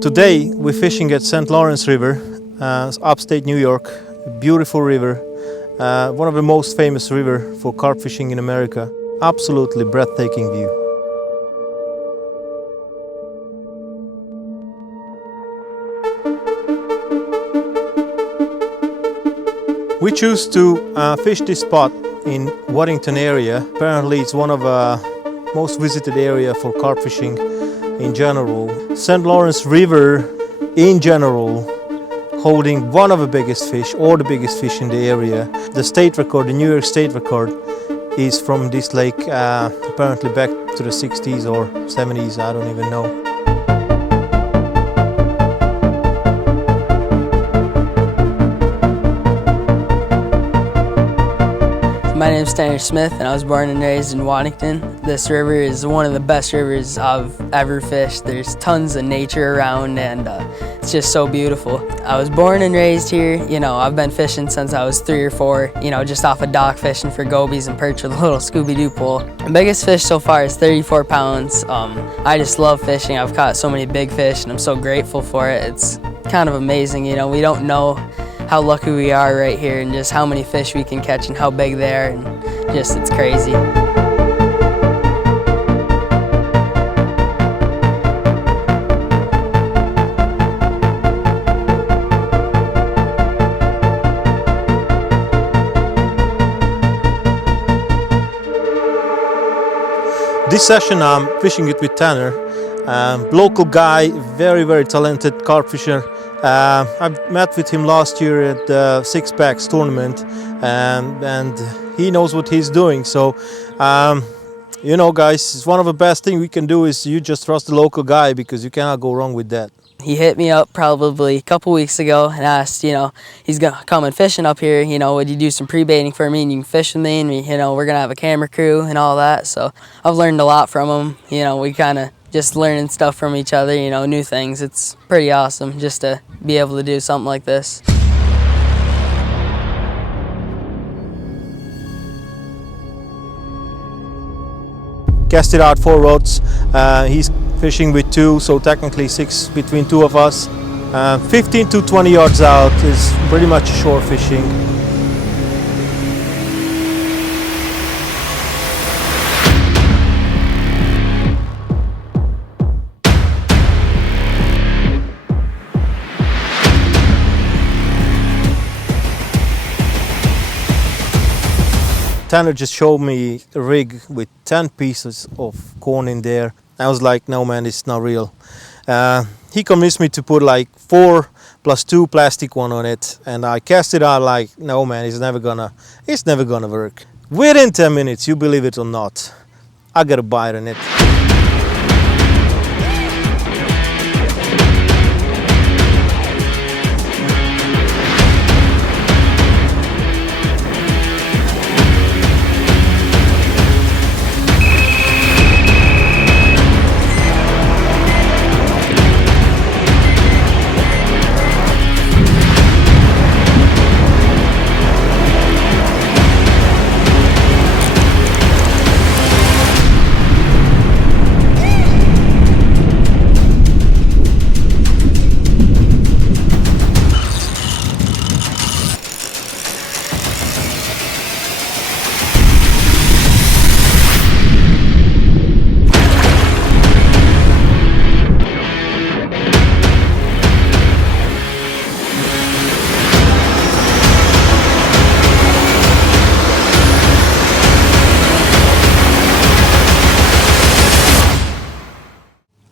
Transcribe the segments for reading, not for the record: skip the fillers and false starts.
Today we're fishing at St. Lawrence River, upstate New York. A beautiful river, one of the most famous river for carp fishing in America. Absolutely breathtaking view. We choose to fish this spot in Waddington area. Apparently it's one of the most visited area for carp fishing in general. St. Lawrence River in general holding one of the biggest fish or the biggest fish in the area. The state record, the New York state record, is from this lake apparently back to the 60s or 70s, I don't even know. My name is Stanley Smith and I was born and raised in Waddington. This river is one of the best rivers I've ever fished. There's tons of nature around and it's just so beautiful. I was born and raised here. You know, I've been fishing since I was 3 or 4, you know, just off a dock fishing for gobies and perch with a little Scooby-Doo pole. The biggest fish so far is 34 pounds. I just love fishing. I've caught so many big fish and I'm so grateful for it. It's kind of amazing, you know, we don't know how lucky we are right here and just how many fish we can catch and how big they are, and just it's crazy. This session I'm fishing it with Tanner, local guy, very talented carp fisher. I met with him last year at the Six Packs tournament, and he knows what he's doing. So, you know, guys, it's one of the best things we can do is you just trust the local guy, because you cannot go wrong with that. He hit me up probably a couple weeks ago and asked, you know, he's gonna come and fishing up here, you know, would you do some pre-baiting for me and you can fish with me, and you know, we're gonna have a camera crew and all that. So I've learned a lot from him. You know, we kind of just learning stuff from each other, you know, new things. It's pretty awesome just to be able to do something like this. Casted out 4 rods. He's fishing with 2, so technically 6 between 2 of us. 15 to 20 yards out is pretty much shore fishing. Tanner just showed me a rig with 10 pieces of corn in there. I was like, no man, it's not real. He convinced me to put like 4 plus 2 plastic one on it, and I cast it out like, no man, it's never gonna work. Within 10 minutes, you believe it or not, I got a bite on it.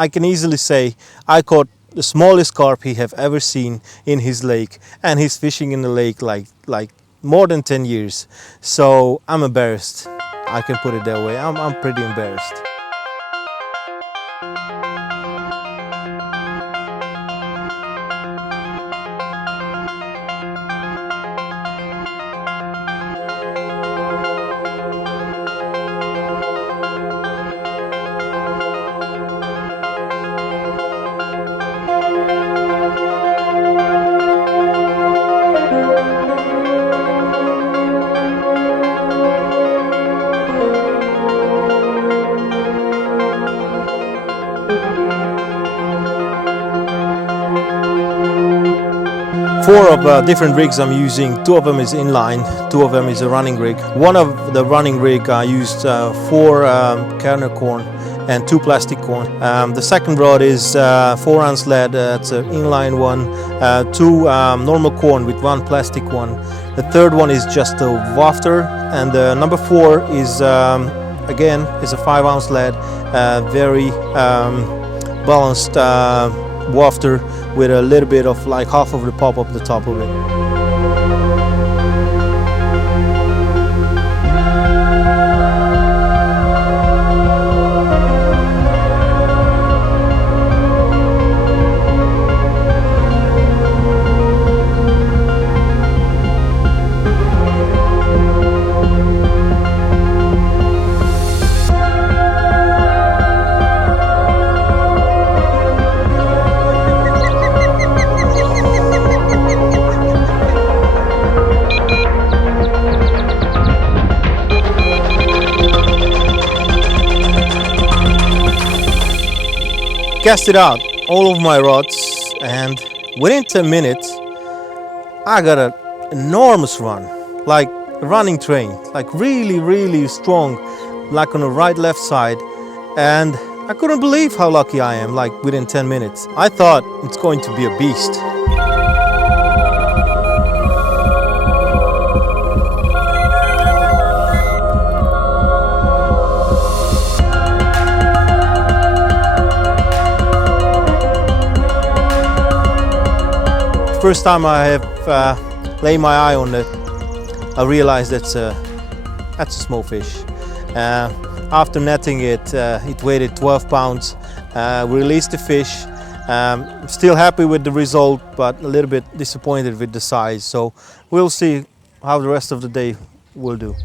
I can easily say I caught the smallest carp he have ever seen in his lake, and he's fishing in the lake like more than 10 years. So I'm embarrassed. I can put it that way. I'm pretty embarrassed. Four of different rigs I'm using. Two of them is inline, two of them is a running rig. One of the running rig I used 4 Kerner corn and 2 plastic corn. The second rod is 4 ounce lead, it's an inline one, 2 normal corn with 1 plastic one. The third one is just a wafter, and the number 4 is again is a 5 ounce lead, very balanced wafter with a little bit of like half of the pop up the top of it. Cast it out, all of my rods, and within 10 minutes I got an enormous run, like a running train, like really strong, like on the right left side, and I couldn't believe how lucky I am, like within 10 minutes. I thought it's going to be a beast. First time I have laid my eye on it, I realized that's a small fish. After netting it, it weighed 12 pounds. We released the fish. Still happy with the result, but a little bit disappointed with the size. So we'll see how the rest of the day will do.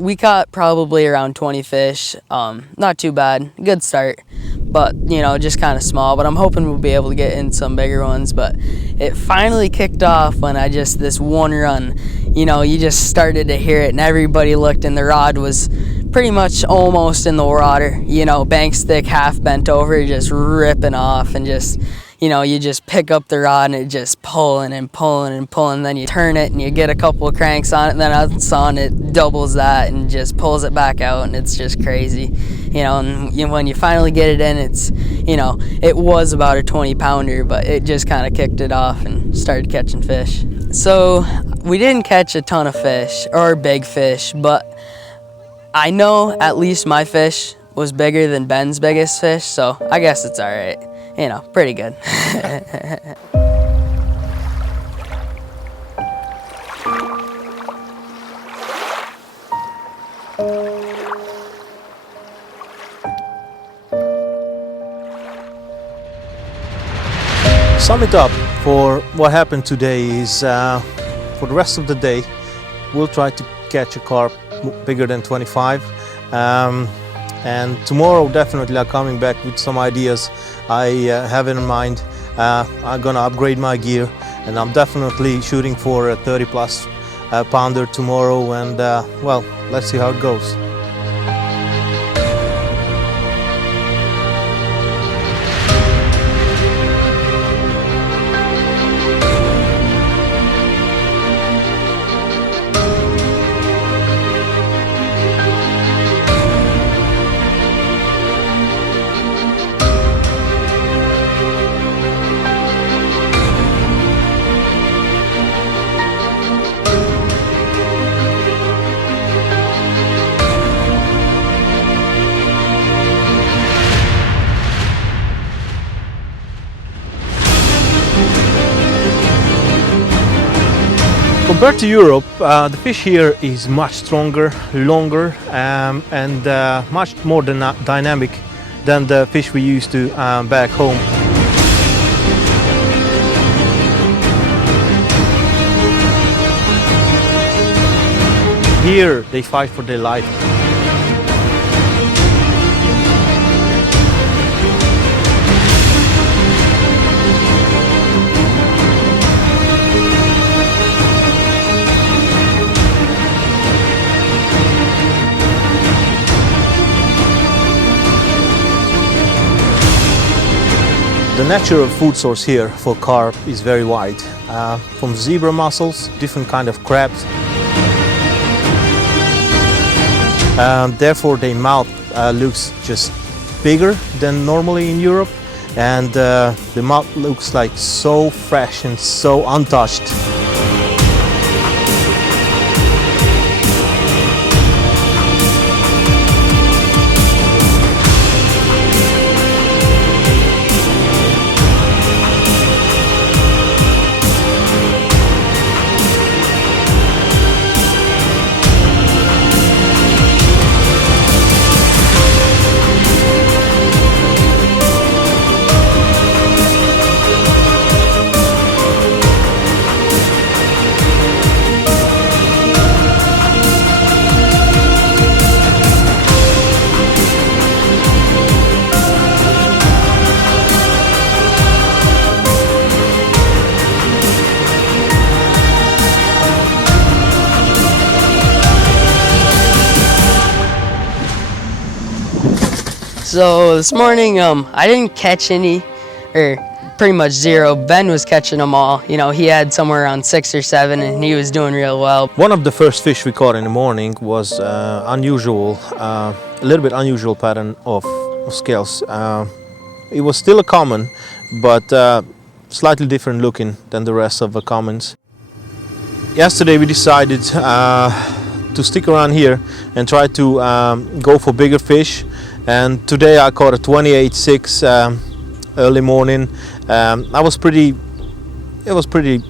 We caught probably around 20 fish. Not too bad, good start, but you know, just kind of small. But I'm hoping we'll be able to get in some bigger ones. But it finally kicked off when this one run, you know, you just started to hear it and everybody looked and the rod was pretty much almost in the water, you know, bank stick half bent over, just ripping off, and just, you know, you just pick up the rod and it just pulling and pulling and pulling. Then you turn it and you get a couple of cranks on it, and then it's on, it doubles that and just pulls it back out, and it's just crazy. you know, and when you finally get it in, it's, you know, it was about a 20-pounder, but it just kind of kicked it off and started catching fish. So we didn't catch a ton of fish or big fish, but I know at least my fish was bigger than Ben's biggest fish, so I guess it's all right. You know, pretty good. Sum it up for what happened today is for the rest of the day we'll try to catch a carp bigger than 25, and tomorrow definitely I'm coming back with some ideas I have in mind. I'm gonna upgrade my gear, and I'm definitely shooting for a 30+ pounder tomorrow, and well, let's see how it goes. Compared to Europe, the fish here is much stronger, longer, and much more dynamic than the fish we used to back home. Here they fight for their life. The natural food source here for carp is very wide, from zebra mussels, different kind of crabs. Therefore their mouth looks just bigger than normally in Europe, and the mouth looks like so fresh and so untouched. So this morning, I didn't catch any, or pretty much zero. Ben was catching them all. You know, he had somewhere around 6 or 7, and he was doing real well. One of the first fish we caught in the morning was unusual, a little bit unusual pattern of scales. It was still a common, but slightly different looking than the rest of the commons. Yesterday we decided to stick around here and try to go for bigger fish. And today I caught a 28.6 early morning. It was pretty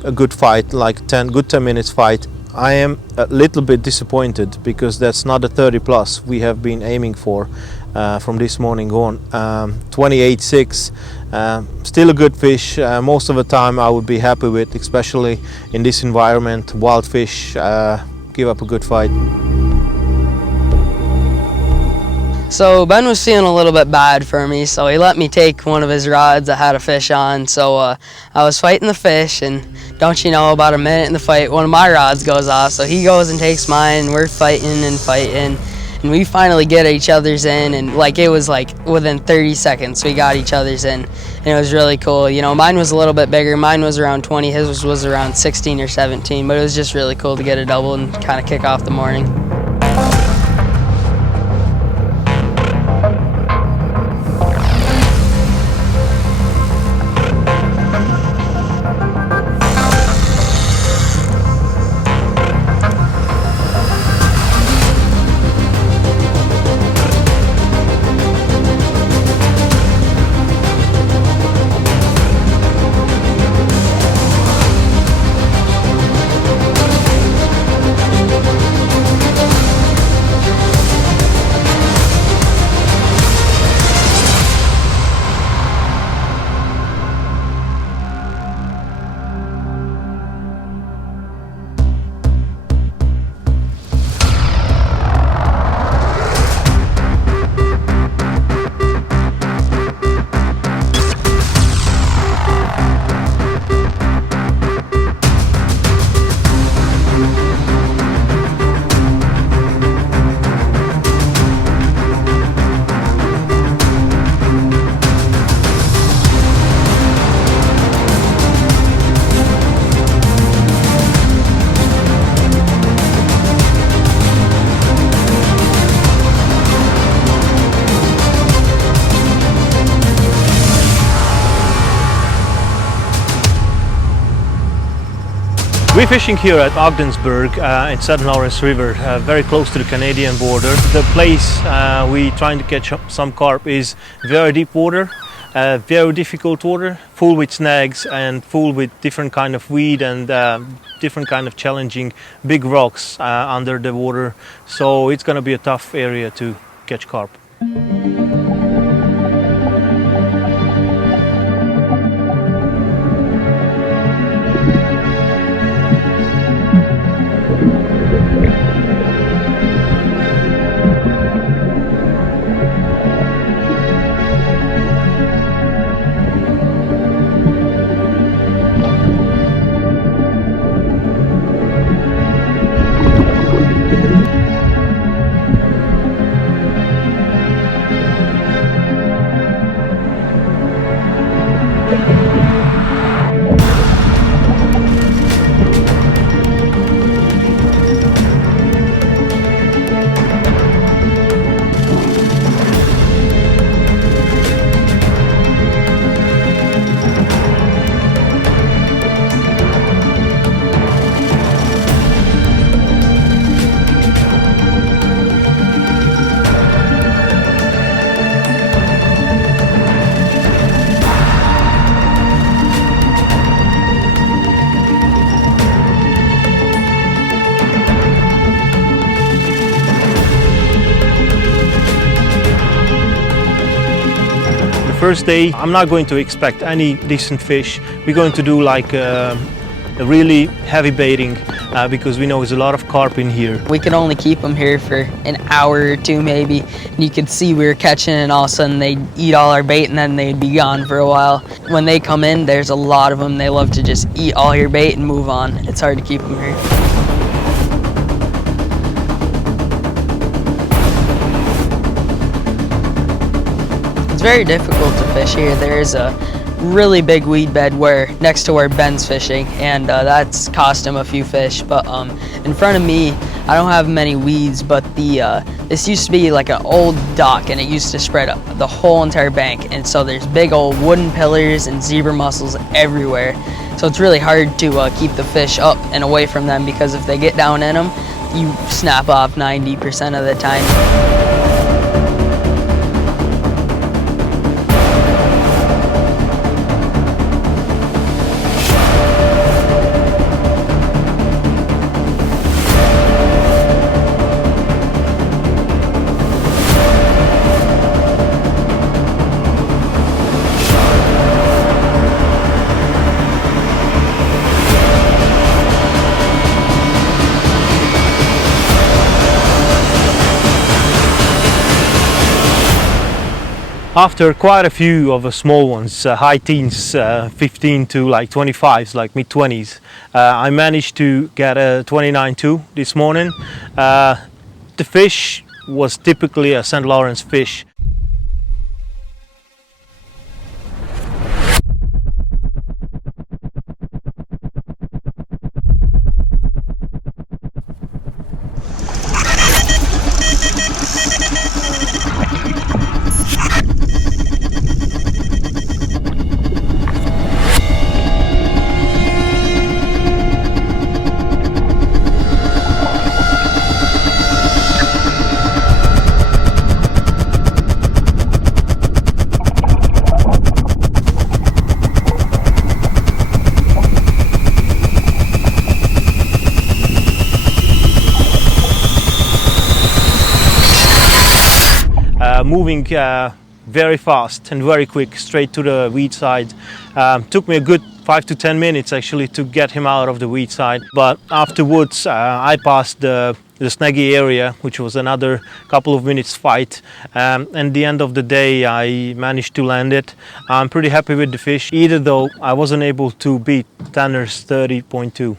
a good fight, like 10 minutes fight. I am a little bit disappointed because that's not the 30+ we have been aiming for from this morning on. 28.6, still a good fish. Most of the time I would be happy with, especially in this environment. Wild fish give up a good fight. So Ben was feeling a little bit bad for me, so he let me take one of his rods that had a fish on. So I was fighting the fish, and don't you know, about a minute in the fight, one of my rods goes off. So he goes and takes mine, and we're fighting and fighting, and we finally get each other's in, and like it was like within 30 seconds we got each other's in, and it was really cool. You know, mine was a little bit bigger. Mine was around 20, his was around 16 or 17, but it was just really cool to get a double and kind of kick off the morning. We're fishing here at Ogdensburg in St. Lawrence River, very close to the Canadian border. The place we're trying to catch some carp is very deep water, very difficult water, full with snags and full with different kind of weed and different kind of challenging big rocks under the water. So it's going to be a tough area to catch carp. First day, I'm not going to expect any decent fish. We're going to do like a really heavy baiting because we know there's a lot of carp in here. We could only keep them here for an hour or two maybe. And you could see we were catching and all of a sudden they'd eat all our bait and then they'd be gone for a while. When they come in, there's a lot of them. They love to just eat all your bait and move on. It's hard to keep them here. It's very difficult to fish here. There's a really big weed bed next to where Ben's fishing, and that's cost him a few fish. But in front of me, I don't have many weeds, but this used to be like an old dock, and it used to spread up the whole entire bank. And so there's big old wooden pillars and zebra mussels everywhere. So it's really hard to keep the fish up and away from them because if they get down in them, you snap off 90% of the time. After quite a few of the small ones, high teens, 15 to like 25s, like mid-20s, I managed to get a 29.2 this morning. The fish was typically a St. Lawrence fish. Moving very fast and very quick straight to the weed side. Took me a good 5 to 10 minutes actually to get him out of the weed side, but afterwards I passed the snaggy area, which was another couple of minutes fight, and at the end of the day I managed to land it. I'm pretty happy with the fish, even though I wasn't able to beat Tanner's 30.2.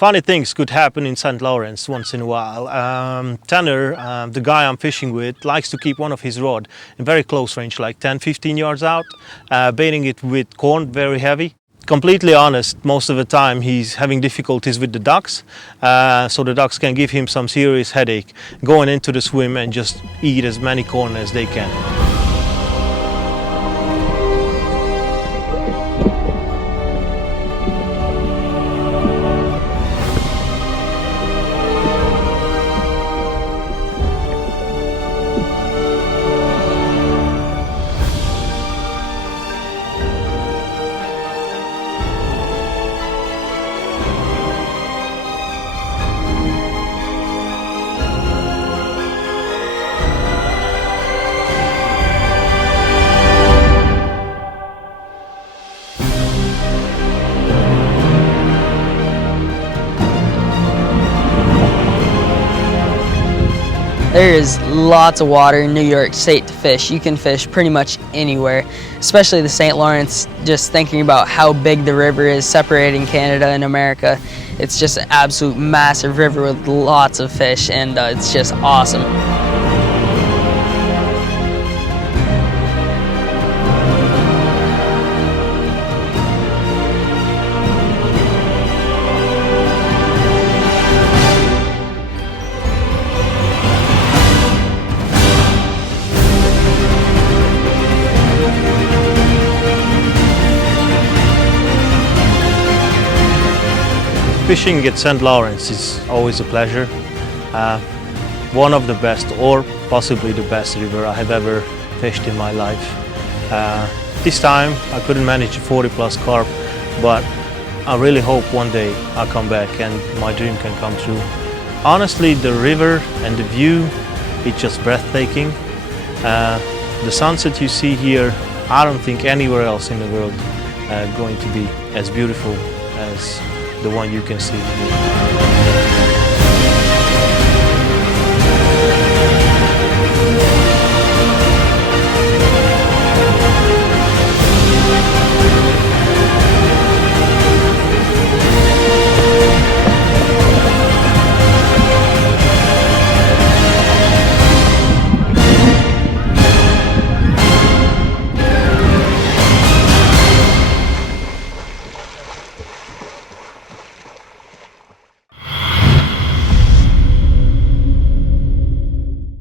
Funny things could happen in St. Lawrence once in a while. Tanner, the guy I'm fishing with, likes to keep one of his rod in very close range, like 10-15 yards out, baiting it with corn, very heavy. Completely honest, most of the time he's having difficulties with the ducks, so the ducks can give him some serious headache going into the swim and just eat as many corn as they can. There is lots of water in New York State to fish. You can fish pretty much anywhere, especially the St. Lawrence. Just thinking about how big the river is separating Canada and America, it's just an absolute massive river with lots of fish, and it's just awesome. Fishing at St. Lawrence is always a pleasure. One of the best, or possibly the best river I have ever fished in my life. This time I couldn't manage a 40+ carp, but I really hope one day I'll come back and my dream can come true. Honestly, the river and the view, it's just breathtaking. The sunset you see here, I don't think anywhere else in the world going to be as beautiful as the one you can see here.